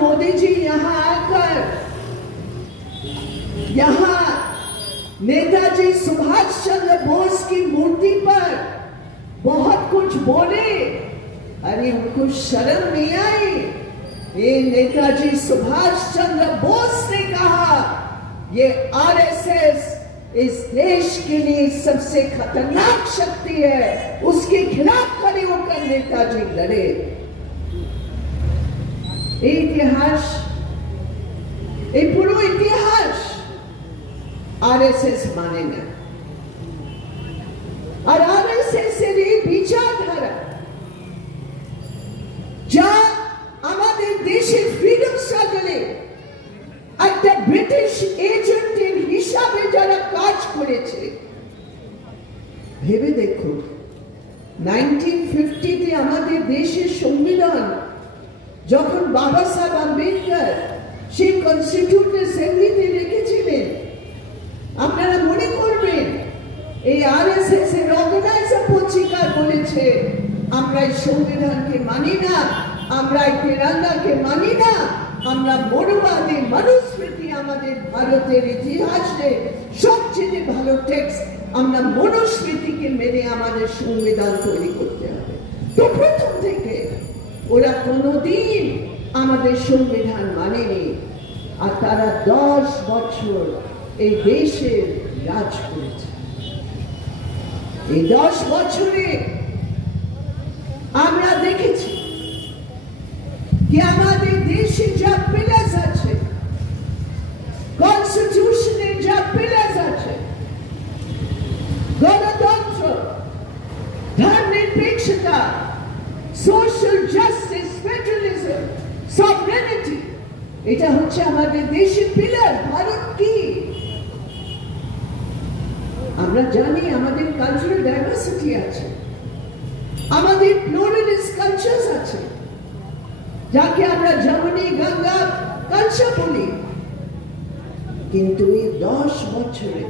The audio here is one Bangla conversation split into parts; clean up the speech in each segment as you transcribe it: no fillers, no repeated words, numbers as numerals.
मोदी जी यहाँ आकर यहाँ नेताजी सुभाष चंद्र बोस की मूर्ति पर बहुत कुछ बोले, अरे उनको शर्म नहीं आई? ये नेताजी सुभाष चंद्र बोस ने कहा ये आरएसएस इस देश के लिए सबसे खतरनाक शक्ति है, उसके खिलाफ खड़े होकर नेताजी लड़े। इतिहास, ये पूरा इतिहास आरएसएस माने ना, और आरएसएस এর এই বিচারধারা যা আমাদের দেশে ফ্রিডম স্ট্রাগলে একটা ব্রিটিশ এজেন্টের হিসাবে যারা কাজ করেছে, ভেবে দেখুন 1950 তে আমাদের দেশের সংবিধান যখন বাবা সাহেব আম্বেদকর সেই কনস্টিটিউশন অ্যাসেম্বলিতে রেখেছিলেন, আপনারা মনে করবেন এই আরএসএস এর অর্গানাইজার পত্রিকা বলেছে আমরা এই সংবিধানকে মানি না, আমরা এই তিরঙ্গাকে মানি না, আমরা মৌলবাদী মনুস্মৃতি আমাদের ভারতের ইতিহাসে সবচেয়ে ভালো টেক্সট, আমরা মনুস্মৃতিকে মেনে আমাদের সংবিধান তৈরি করতে হবে। তো প্রথম থেকে ওরা কোনোদিন আমাদের সংবিধান মানেনি, আর তারা 10 বছর এই দেশের রাজ করেছে। এই 10 বছরে আমরা দেখেছি कि हमारे देश जा पिलर्स আছে, কনস্টিটিউশনে যা পিলার্স আছে, গণতন্ত্র, ধর্মনিরপেক্ষতা, সোশ্যাল জাস্টিস, ফেডারালিজম, সভরেনিটি, এটা হচ্ছে আমাদের দেশের পিলার। ভারত কি? আমরা জানি আমাদের কালচারাল ডাইভার্সিটি আছে, আমাদের প্লুরালিস্ট কালচারস আছে, যাকে আমরা যমুনি গঙ্গা কালচার বলি। কিন্তু এই 10 বছরে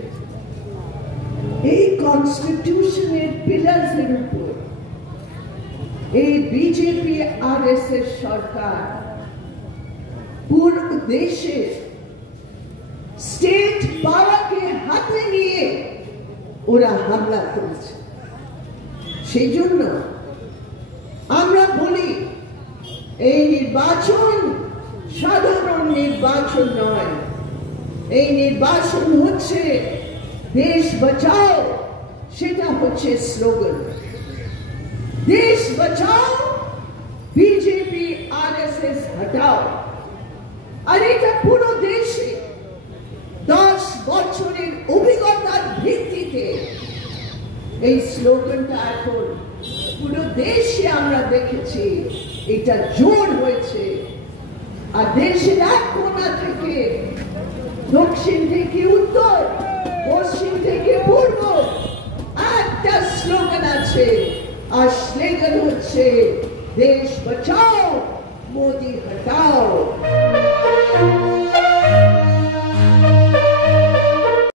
এই কনস্টিটিউশনের পিলার্সের উপর এই বিজেপি আরএসএস সরকার পুরো দেশে স্টেট পাওয়ারকে হাতে নিয়ে ওরা হামলা করেছে। সেই জন্য আমরা বলি এই নির্বাচন সাধারণ নির্বাচন নয়, এই নির্বাচন হচ্ছে দেশ বাঁচাও, সেটা হচ্ছে স্লোগান। দেশ বাঁচাও, বিজেপি আরএসএস হটাও। আর এটা পুরো দেশে 10 বছরের অভিজ্ঞতার ভিত্তিতে এই স্লোগানটা এখন পুরো দেশে আমরা দেখেছি এটা জোর হয়েছে। আর দেশের এক কোণা থেকে, দক্ষিণ থেকে উত্তর, পশ্চিম থেকে পূর্ব একটা স্লোগান আছে, আর স্লোগান হচ্ছে দেশ বাঁচাও, মোদি হটাও।